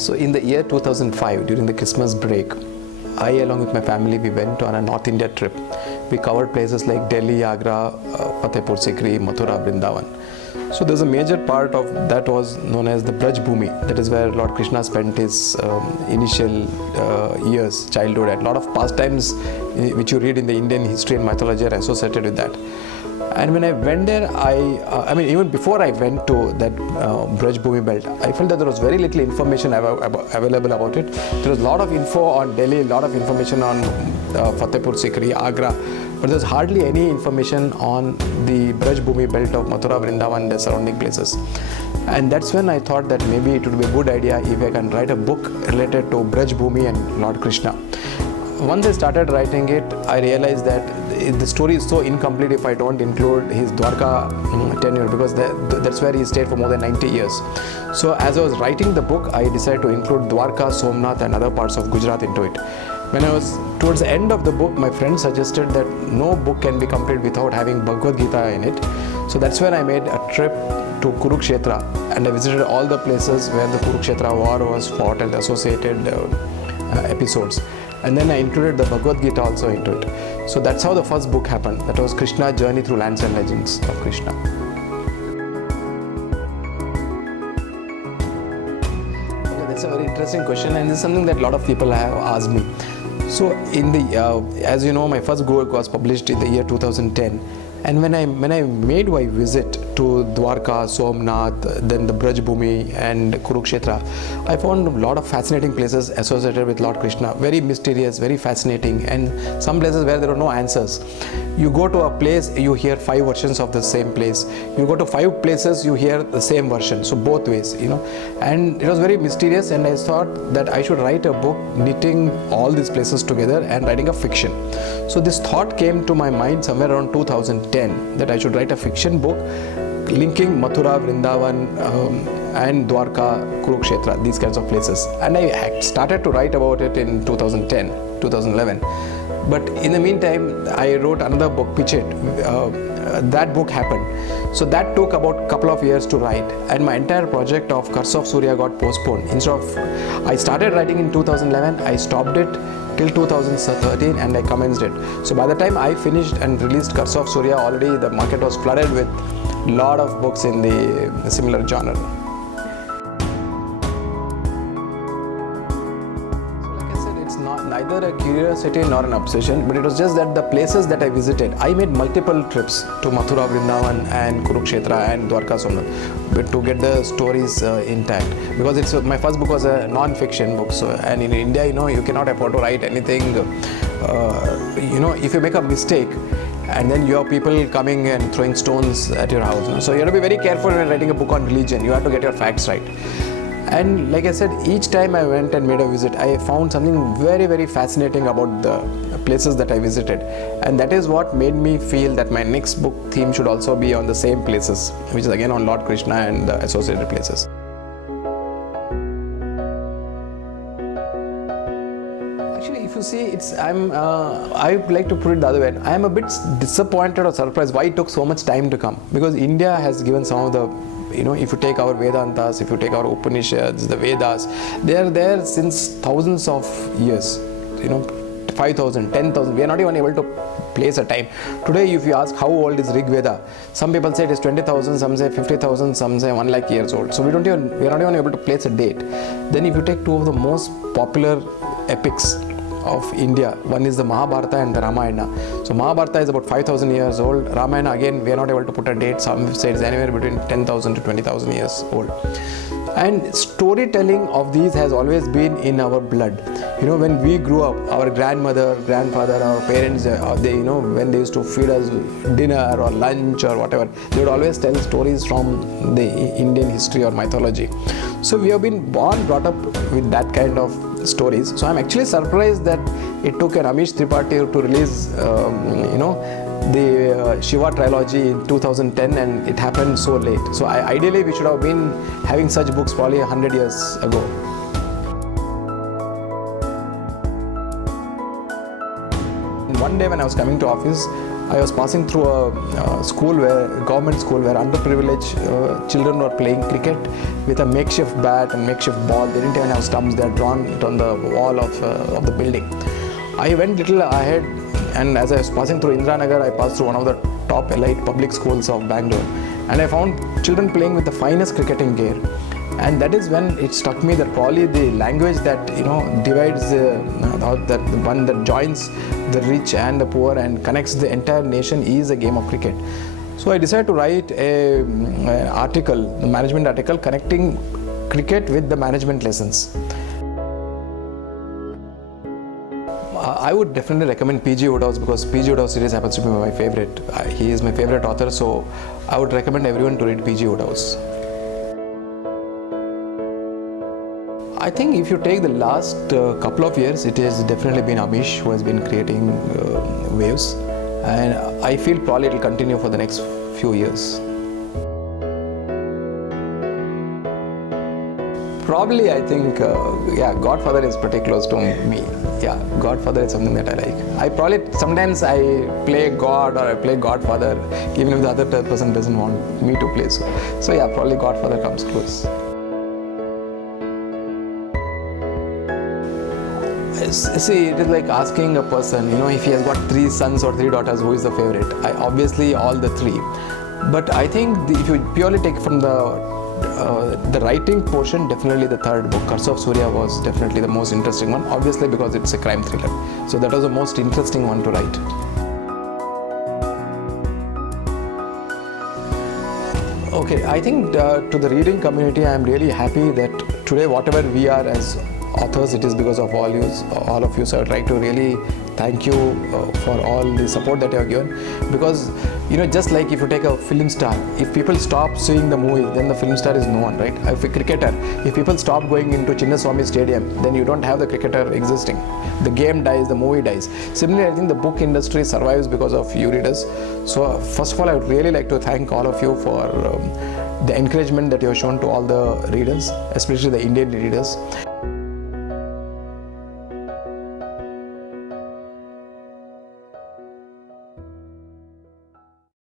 So in the year 2005, during the Christmas break, I along with my family, we went on a North India trip. We covered places like Delhi, Agra, Fatehpur Sikri, Mathura, Vrindavan. So there's a major part of that was known as the Braj Bhumi. That is where Lord Krishna spent his initial years, childhood, and a lot of pastimes which you read in the Indian history and mythology are associated with that. And when I went there, I mean, even before I went to that Braj Bhumi belt, I felt that there was very little information available about it. There was a lot of info on Delhi, a lot of information on Fatehpur Sikri, Agra, but there's hardly any information on the Braj Bhumi belt of Mathura, Vrindavan, and the surrounding places. And that's when I thought that maybe it would be a good idea if I can write a book related to Braj Bhumi and Lord Krishna. Once I started writing it, I realized that the story is so incomplete if I don't include his Dwarka tenure, because that's where he stayed for more than 90 years. So as I was writing the book, I decided to include Dwarka, Somnath and other parts of Gujarat into it. When I was towards the end of the book, my friend suggested that no book can be complete without having Bhagavad Gita in it. So that's when I made a trip to Kurukshetra and I visited all the places where the Kurukshetra war was fought and associated episodes. And then I included the Bhagavad Gita also into it. So that's how the first book happened. That was Krishna Journey Through Lands and Legends of Krishna. Okay, that's a very interesting question, and this is something that a lot of people have asked me. So in the, as you know, my first book was published in the year 2010. And when I made my visit to Dwarka, Somnath, then the Braj Bhumi and Kurukshetra, I found a lot of fascinating places associated with Lord Krishna. Very mysterious, very fascinating, and some places where there are no answers. You go to a place, you hear 5 versions of the same place. You go to 5 places, you hear the same version. So both ways, you know. And it was very mysterious, and I thought that I should write a book knitting all these places together and writing a fiction. So this thought came to my mind somewhere around 2010 that I should write a fiction book linking Mathura, Vrindavan and Dwarka, Kurukshetra, these kinds of places. And I started to write about it in 2010, 2011. But in the meantime, I wrote another book, Pitch It. That book happened. So that took about a couple of years to write, and my entire project of Curse of Surya got postponed. Instead of, I started writing in 2011, I stopped it till 2013 and I commenced it. So by the time I finished and released Curse of Surya, already the market was flooded with a lot of books in the similar genre. Neither a curiosity nor an obsession, but it was just that the places that I visited, I made multiple trips to Mathura, Vrindavan and Kurukshetra and Dwarka, Somnath, to get the stories intact, because it's my first book was a non-fiction book. So, and in India, you know, you cannot afford to write anything, you know, if you make a mistake and then you have people coming and throwing stones at your house, you know? So you have to be very careful when writing a book on religion. You have to get your facts right. And like I said, each time I went and made a visit, I found something very, very fascinating about the places that I visited. And that is what made me feel that my next book theme should also be on the same places, which is again on Lord Krishna and the associated places. Actually, if you see, I would like to put it the other way. I am a bit disappointed or surprised why it took so much time to come. Because India has given some of the, you know, if you take our Vedantas, if you take our Upanishads, the Vedas, they are there since thousands of years, you know, 5,000, 10,000. We are not even able to place a time. Today, if you ask how old is Rig Veda, some people say it is 20,000, some say 50,000, some say 1 lakh years old. So we are not even able to place a date. Then if you take 2 of the most popular epics of India, one is the Mahabharata and the Ramayana. So Mahabharata is about 5,000 years old. Ramayana, again, we are not able to put a date. Some say it's anywhere between 10,000 to 20,000 years old. And storytelling of these has always been in our blood. You know, when we grew up, our grandmother, grandfather, our parents, they, you know, when they used to feed us dinner or lunch or whatever, they would always tell stories from the Indian history or mythology. So we have been brought up with that kind of stories. So I'm actually surprised that it took an Amish Tripathi to release, you know, the Shiva trilogy in 2010, and it happened so late. So ideally we should have been having such books probably 100 years ago. One day when I was coming to office, I was passing through a government school where underprivileged children were playing cricket with a makeshift bat and makeshift ball. They didn't even have stumps. They had drawn it on the wall of the building. I went little ahead, and as I was passing through Indiranagar, I passed through one of the top elite public schools of Bangalore, and I found children playing with the finest cricketing gear. And that is when it struck me that probably the language that divides, that the one that joins the rich and the poor and connects the entire nation is a game of cricket. So I decided to write a management article connecting cricket with the management lessons. I would definitely recommend P.G. Wodehouse, because P.G. Wodehouse series happens to be my favorite. He is my favorite author, so I would recommend everyone to read P.G. Wodehouse. I think if you take the last couple of years, it has definitely been Amish who has been creating waves, and I feel probably it will continue for the next few years. Probably, I think, Godfather is pretty close to me. Yeah, Godfather is something that I like. Sometimes I play God or I play Godfather, even if the other person doesn't want me to play so. So yeah, probably Godfather comes close. See, it is like asking a person, if he has got 3 sons or 3 daughters, who is the favorite? Obviously all the 3. But I think if you purely take from the writing portion, definitely the third book, Curse of Surya, was definitely the most interesting one, obviously because it's a crime thriller. So that was the most interesting one to write. Okay, I think to the reading community, I am really happy that today whatever we are as authors, it is because of all of you. So I would like to really thank you for all the support that you have given, because just like if you take a film star, if people stop seeing the movie, then the film star is no one, right? If a cricketer, if people stop going into Chinnaswamy Stadium, then you don't have the cricketer existing. The game dies, the movie dies. Similarly, I think the book industry survives because of you readers. So first of all, I would really like to thank all of you for the encouragement that you have shown to all the readers, especially the Indian readers.